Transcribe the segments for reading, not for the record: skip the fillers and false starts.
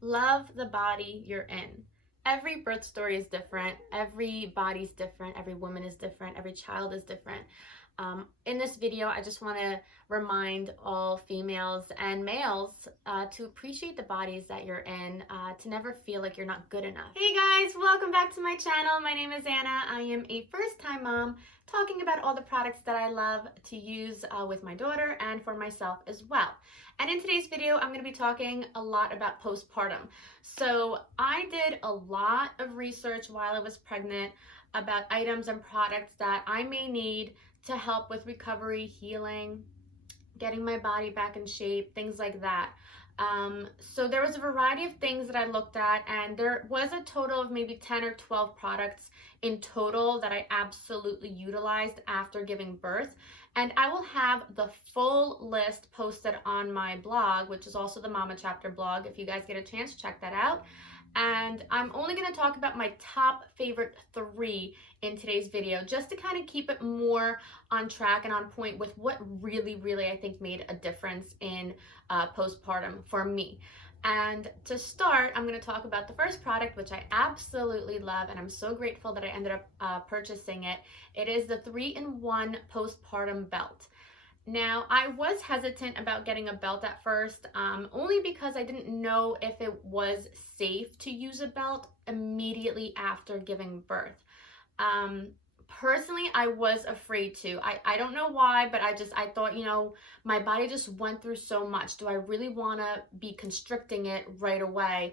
Love the body you're in. Every birth story is different. Every body's different. Every woman is different. Every child is different. In this video, I just want to remind all females and males to appreciate the bodies that you're in, to never feel like you're not good enough. Hey guys, welcome back to my channel. My name is Anna. I am a first-time mom talking about all the products that I love to use with my daughter and for myself as well. And in today's video, I'm going to be talking a lot about postpartum. So I did a lot of research while I was pregnant about items and products that I may need to help with recovery, healing, getting my body back in shape, things like that. So there was a variety of things that I looked at, and there was a total of maybe 10 or 12 products in total that I absolutely utilized after giving birth. And I will have the full list posted on my blog, which is also the Mama Chapter blog. If you guys get a chance, check that out. And I'm only going to talk about my top favorite 3 in today's video, just to kind of keep it more on track and on point with what really I think made a difference in postpartum for me. And to start, I'm going to talk about the first product, which I absolutely love, and I'm so grateful that I ended up purchasing it. It is the 3-in-1 postpartum belt. Now, I was hesitant about getting a belt at first, only because I didn't know if it was safe to use a belt immediately after giving birth. Personally, I was afraid to. I don't know why, but I thought, my body just went through so much. Do I really want to be constricting it right away?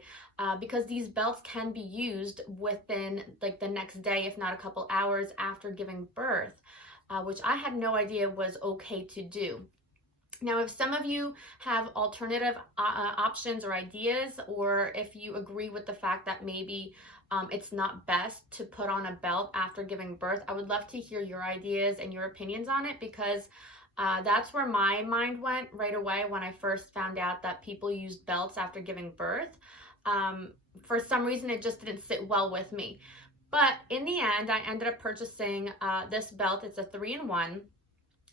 Because these belts can be used within like the next day, if not a couple hours after giving birth. Which I had no idea was okay to do. Now, if some of you have alternative options or ideas, or if you agree with the fact that maybe it's not best to put on a belt after giving birth, I would love to hear your ideas and your opinions on it, because that's where my mind went right away when I first found out that people used belts after giving birth. For some reason, it just didn't sit well with me. But in the end, I ended up purchasing this belt. It's a 3-in-1.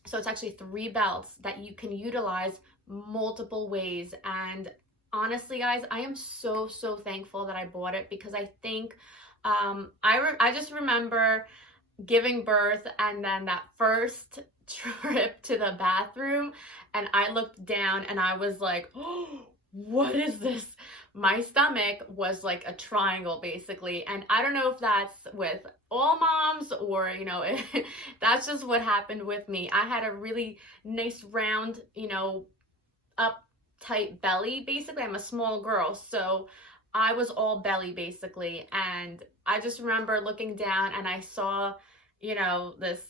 So it's actually 3 belts that you can utilize multiple ways. And honestly, guys, I am so thankful that I bought it, because I think I just remember giving birth and then that first trip to the bathroom, and I looked down and I was like, oh, what is this? My stomach was like a triangle basically. And I don't know if that's with all moms or, that's just what happened with me. I had a really nice round, uptight belly. Basically, I'm a small girl, so I was all belly basically. And I just remember looking down and I saw, this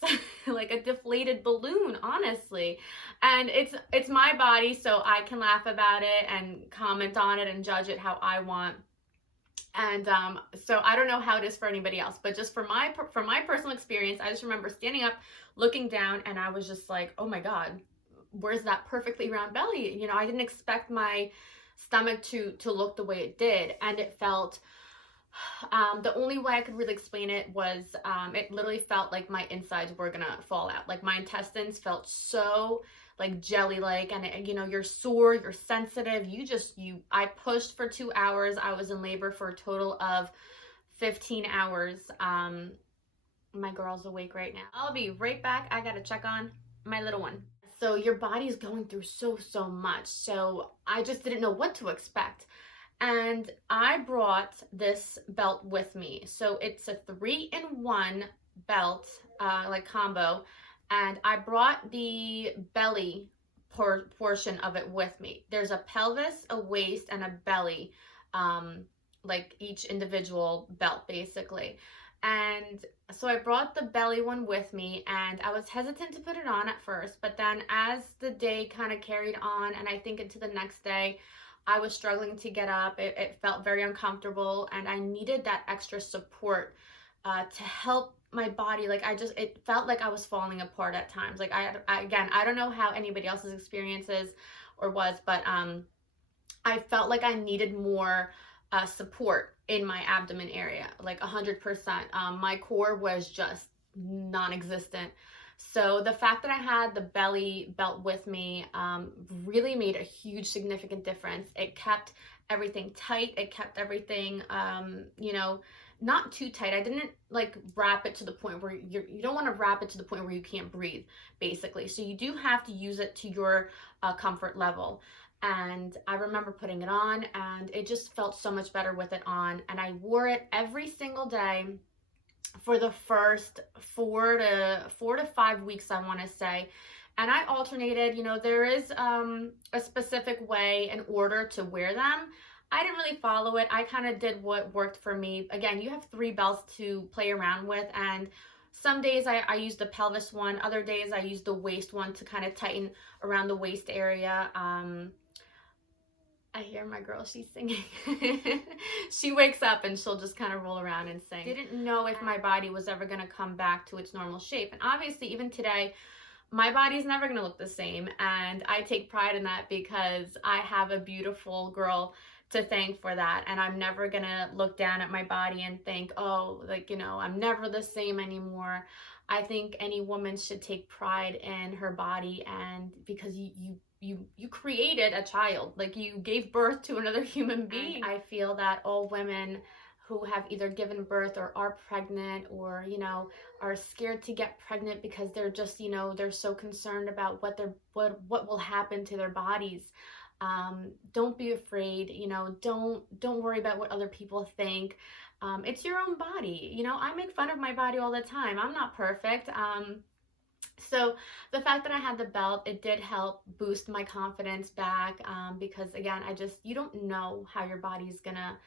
like a deflated balloon, honestly. And it's my body, so I can laugh about it and comment on it and judge it how I want. And so I don't know how it is for anybody else, but just for my personal experience, I just remember standing up, looking down, and I was just like, oh my God, where's that perfectly round belly? I didn't expect my stomach to look the way it did, and it felt the only way I could really explain it was it literally felt like my insides were gonna fall out. Like my intestines felt so like jelly-like, and you're sore, you're sensitive. I pushed for 2 hours. I was in labor for a total of 15 hours. My girl's awake right now. I'll be right back. I gotta check on my little one. So your body's going through so much. So I just didn't know what to expect. And I brought this belt with me. So it's a 3-in-1 belt, like combo. And I brought the belly portion of it with me. There's a pelvis, a waist, and a belly, like each individual belt basically. And so I brought the belly one with me, and I was hesitant to put it on at first, but then as the day kind of carried on, and I think into the next day, I was struggling to get up. It felt very uncomfortable, and I needed that extra support to help my body. Like it felt like I was falling apart at times. Like again, I don't know how anybody else's experiences or was, but I felt like I needed more support in my abdomen area, like 100%. My core was just non-existent. So the fact that I had the belly belt with me really made a huge significant difference. It kept everything tight. It kept everything, you know, not too tight. I didn't like wrap it to the point where you don't want to wrap it to the point where you can't breathe, basically. So you do have to use it to your comfort level. And I remember putting it on, and it just felt so much better with it on. And I wore it every single day for the first 4 to 5 weeks, I want to say. And I alternated. You know, there is a specific way and order to wear them. I didn't really follow it. I kind of did what worked for me. Again, you have 3 belts to play around with, and some days I use the pelvis one. Other days I use the waist one to kind of tighten around the waist area. I hear my girl, she's singing. She wakes up and she'll just kind of roll around and sing. Didn't know if my body was ever going to come back to its normal shape. And obviously, even today, my body's never going to look the same. And I take pride in that because I have a beautiful girl to thank for that. And I'm never going to look down at my body and think, oh, like, you know, I'm never the same anymore. I think any woman should take pride in her body, and because you created a child, like you gave birth to another human being. And I feel that all women who have either given birth or are pregnant, or, you know, are scared to get pregnant because they're just, you know, they're so concerned about what will happen to their bodies. Don't be afraid, you know, don't worry about what other people think. It's your own body. You know, I make fun of my body all the time. I'm not perfect. So the fact that I had the belt, it did help boost my confidence back, because again, you don't know how your body's gonna,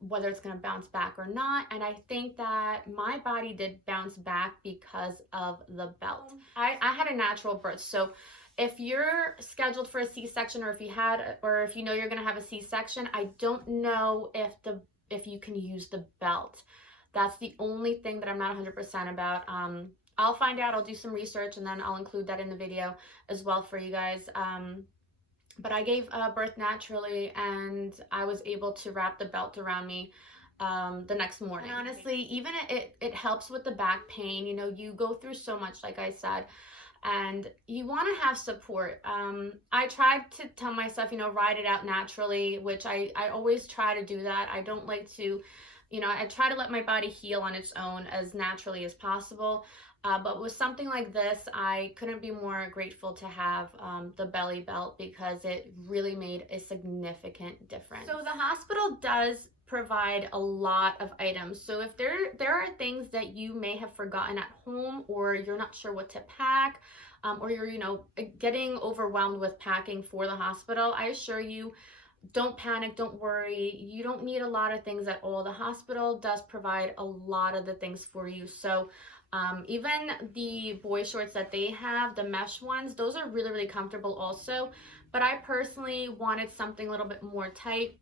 whether it's gonna bounce back or not. And I think that my body did bounce back because of the belt. I had a natural birth. So if you're scheduled for a C-section, or if you know you're gonna have a C-section, I don't know if you can use the belt. That's the only thing that I'm not 100% about. I'll find out. I'll do some research, and then I'll include that in the video as well for you guys. But I gave birth naturally, and I was able to wrap the belt around me the next morning. And honestly, even it helps with the back pain. You know, you go through so much, like I said, and you want to have support. I tried to tell myself, you know, ride it out naturally, which I always try to do that. I don't like to, you know, I try to let my body heal on its own as naturally as possible. But with something like this, I couldn't be more grateful to have the belly belt, because it really made a significant difference. So the hospital does provide a lot of items. So if there are things that you may have forgotten at home, or you're not sure what to pack, or you're, you know, getting overwhelmed with packing for the hospital, I assure you, don't panic, don't worry. You don't need a lot of things at all. The hospital does provide a lot of the things for you. So even the boy shorts that they have, the mesh ones, those are really, really comfortable also. But I personally wanted something a little bit more tight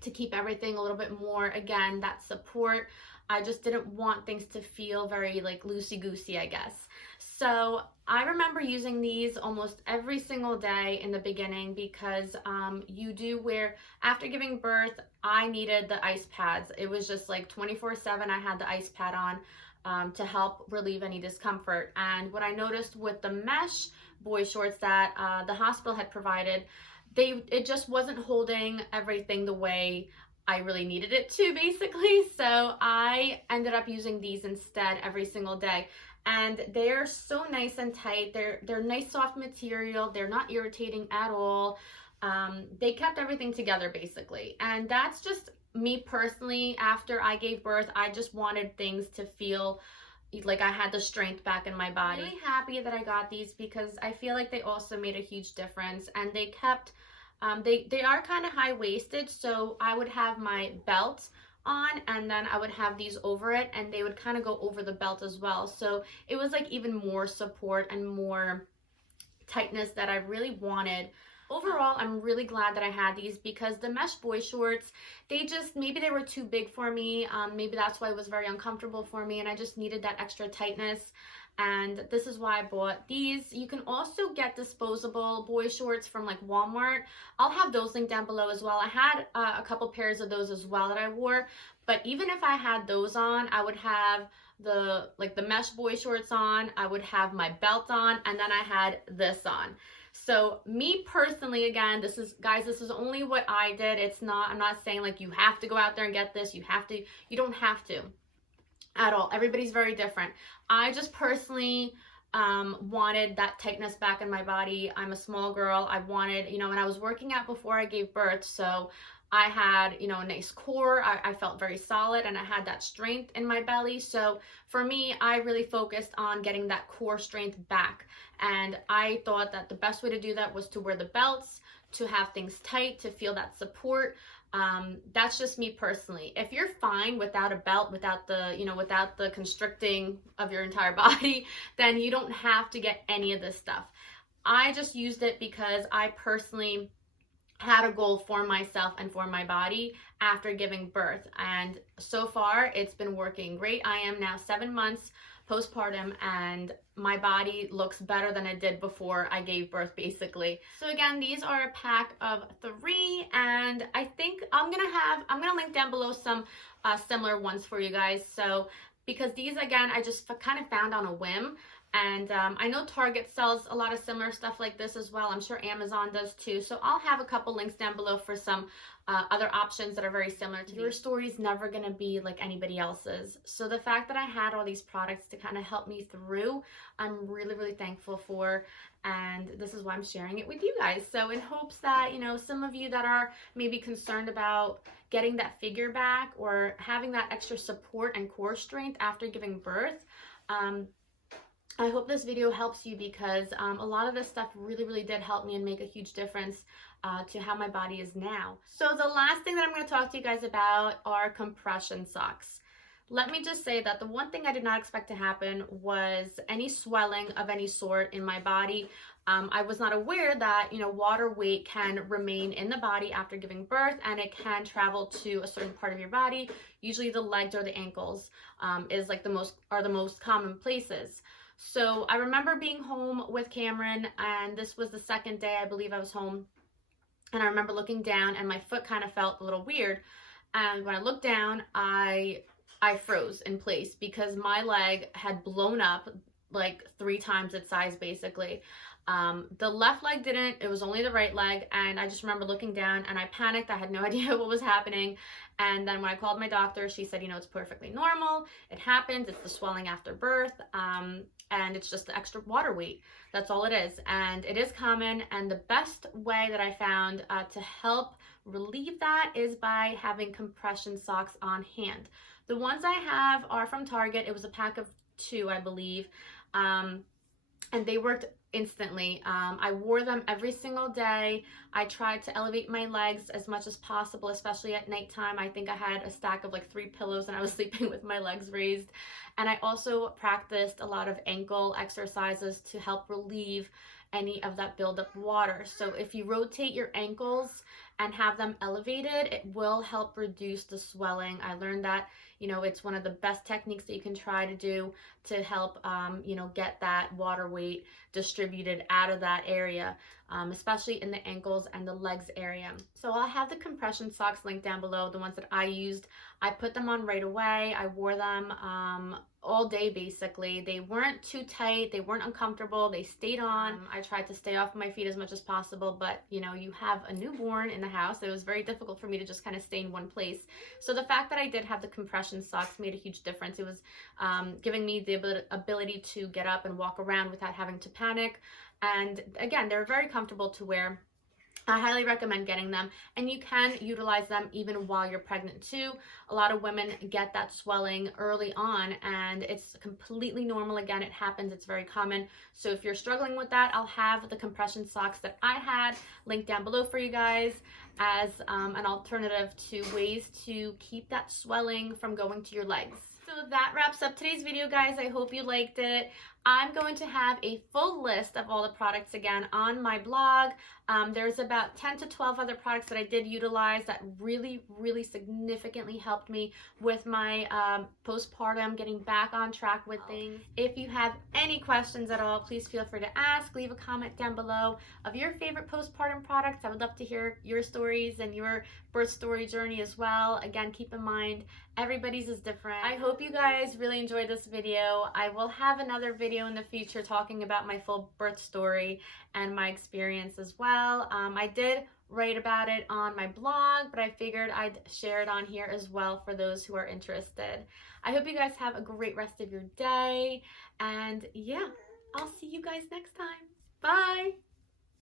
to keep everything a little bit more, again, that support. I just didn't want things to feel very like loosey-goosey, I guess. So I remember using these almost every single day in the beginning, because you do wear, after giving birth, I needed the ice pads. It was just like 24/7 I had the ice pad on to help relieve any discomfort. And what I noticed with the mesh boy shorts that the hospital had provided, it just wasn't holding everything the way I really needed it to, basically. So I ended up using these instead every single day. And they are so nice and tight. They're nice soft material. They're not irritating at all. They kept everything together, basically. And that's just me personally. After I gave birth, I just wanted things to feel like I had the strength back in my body. I'm really happy that I got these, because I feel like they also made a huge difference. And they kept, they are kind of high-waisted, so I would have my belt on, and then I would have these over it, and they would kind of go over the belt as well. So it was like even more support and more tightness that I really wanted. Overall, I'm really glad that I had these, because the mesh boy shorts, maybe they were too big for me. Maybe that's why it was very uncomfortable for me, and I just needed that extra tightness. And this is why I bought these. You can also get disposable boy shorts from like Walmart. I'll have those linked down below as well. I had a couple pairs of those as well that I wore, but even if I had those on, I would have the mesh boy shorts on, I would have my belt on, and then I had this on. So me personally, again, this is, guys, this is only what I did. It's not, I'm not saying like you have to go out there and get this. You don't have to at all. Everybody's very different. I just personally wanted that tightness back in my body. I'm a small girl. I wanted, and I was working out before I gave birth. So I had, a nice core. I felt very solid and I had that strength in my belly. So for me, I really focused on getting that core strength back. And I thought that the best way to do that was to wear the belts, to have things tight, to feel that support. That's just me personally. If you're fine without a belt, without the constricting of your entire body, then you don't have to get any of this stuff. I just used it because I personally had a goal for myself and for my body after giving birth. And so far it's been working great. I am now 7 months postpartum and my body looks better than it did before I gave birth, basically. So again, these are a pack of 3, and I think I'm gonna link down below some similar ones for you guys. So because these, again, I just kind of found on a whim. And I know Target sells a lot of similar stuff like this as well. I'm sure Amazon does too. So I'll have a couple links down below for some other options that are very similar to these. Your story's never going to be like anybody else's. So the fact that I had all these products to kind of help me through, I'm really, really thankful for. And this is why I'm sharing it with you guys. So in hopes that, some of you that are maybe concerned about getting that figure back or having that extra support and core strength after giving birth, I hope this video helps you, because a lot of this stuff really, really did help me and make a huge difference to how my body is now. So the last thing that I'm going to talk to you guys about are compression socks. Let me just say that the one thing I did not expect to happen was any swelling of any sort in my body. I was not aware that, water weight can remain in the body after giving birth, and it can travel to a certain part of your body. Usually the legs or the ankles is like the most common places. So I remember being home with Cameron, and this was the second day I believe I was home, and I remember looking down and my foot kind of felt a little weird, and when I looked down, I froze in place because my leg had blown up like 3 times its size, basically. The left leg didn't, it was only the right leg, and I just remember looking down and I panicked. I had no idea what was happening. And then when I called my doctor, she said, it's perfectly normal. It happens. It's the swelling after birth. And it's just the extra water weight. That's all it is. And it is common. And the best way that I found to help relieve that is by having compression socks on hand. The ones I have are from Target. It was a pack of 2, I believe. And they worked instantly. I wore them every single day. I tried to elevate my legs as much as possible, especially at nighttime. I think I had a stack of like 3 pillows and I was sleeping with my legs raised. And I also practiced a lot of ankle exercises to help relieve any of that buildup water. So if you rotate your ankles and have them elevated, it will help reduce the swelling. I learned that, it's one of the best techniques that you can try to do to help, get that water weight distributed out of that area, especially in the ankles and the legs area. So I'll have the compression socks linked down below, the ones that I used. I put them on right away. I wore them all day, basically. They weren't too tight. They weren't uncomfortable. They stayed on. I tried to stay off my feet as much as possible, but you have a newborn in the house. It was very difficult for me to just kind of stay in one place. So the fact that I did have the compression socks made a huge difference. It was giving me the ability to get up and walk around without having to panic. And again, they're very comfortable to wear. I highly recommend getting them, and you can utilize them even while you're pregnant too. A lot of women get that swelling early on, and it's completely normal. Again, it happens. It's very common. So if you're struggling with that, I'll have the compression socks that I had linked down below for you guys as an alternative to ways to keep that swelling from going to your legs. So that wraps up today's video, guys. I hope you liked it. I'm going to have a full list of all the products again on my blog. There's about 10 to 12 other products that I did utilize that really, really significantly helped me with my postpartum, getting back on track with things. If you have any questions at all, please feel free to ask. Leave a comment down below of your favorite postpartum products. I would love to hear your stories and your birth story journey as well. Again, keep in mind, everybody's is different. I hope you guys really enjoyed this video. I will have another video video in the future talking about my full birth story and my experience as well. I did write about it on my blog, but I figured I'd share it on here as well for those who are interested. I hope you guys have a great rest of your day, and yeah, I'll see you guys next time. Bye!